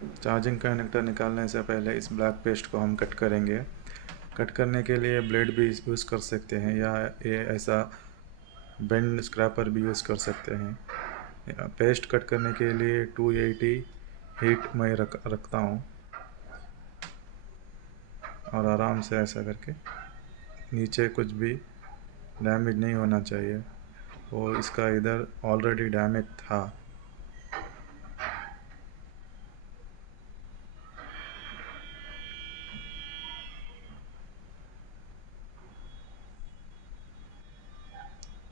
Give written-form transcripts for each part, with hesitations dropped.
Charging connector निकालने से पहले इस ब्लैक पेस्ट को हम कट करेंगे। कट करने के लिए ब्लेड भी यूज़ कर सकते हैं या ये ऐसा बेंड स्क्रैपर भी यूज़ कर सकते हैं। पेस्ट कट करने के लिए 280 हीट में रखता हूँ और आराम से ऐसा करके नीचे कुछ भी डैमेज नहीं होना चाहिए। और इसका इधर ऑलरेडी डैमेज था।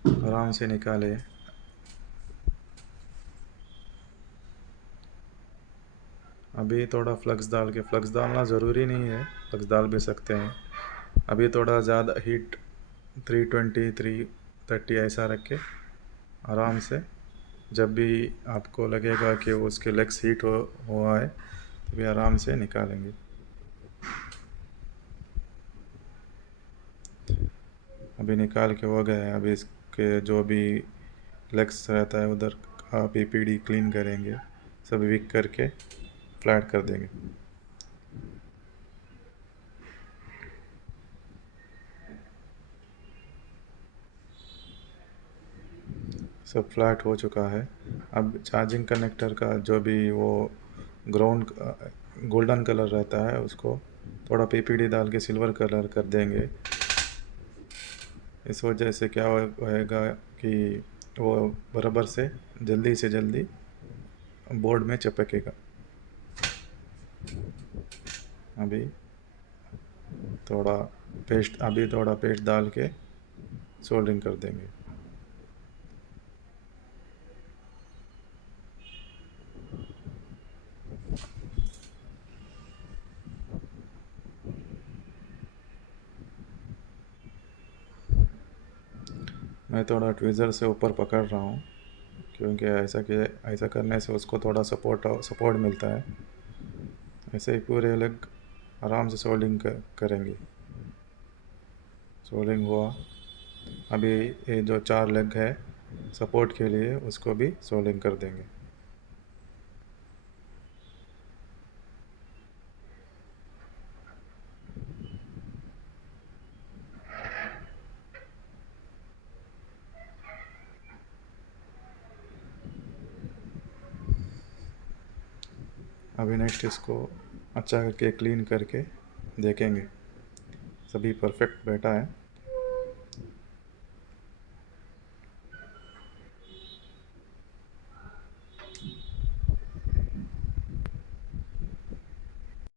आराम से निकाले। अभी थोड़ा फ्लक्स डाल के, फ्लक्स डालना ज़रूरी नहीं है, फ्लक्स डाल भी सकते हैं। अभी थोड़ा ज़्यादा हीट 320 330 ऐसा रख के आराम से, जब भी आपको लगेगा कि उसके लेग्स हीट हुआ है तभी आराम से निकालेंगे। अभी निकाल के हो गया है। अभी इसके जो भी लेग्स रहता है उधर का पीपीडी क्लीन करेंगे, सब विक करके फ्लैट कर देंगे। सब फ्लैट हो चुका है। अब चार्जिंग कनेक्टर का जो भी वो ग्राउंड गोल्डन कलर रहता है उसको थोड़ा पीपीडी डाल के सिल्वर कलर कर देंगे। इस वजह से क्या होएगा कि वो बराबर से जल्दी बोर्ड में चिपकेगा। अभी थोड़ा पेस्ट डाल के सोल्डरिंग कर देंगे। मैं थोड़ा ट्विज़र से ऊपर पकड़ रहा हूँ क्योंकि ऐसा करने से उसको थोड़ा सपोर्ट मिलता है। ऐसे ही पूरे लेग आराम से सोल्डिंग करेंगे। सोल्डिंग हुआ। अभी ये जो 4 लेग है सपोर्ट के लिए उसको भी सोल्डिंग कर देंगे। अभी नेक्स्ट इसको अच्छा करके क्लीन करके देखेंगे सभी परफेक्ट बैठा है।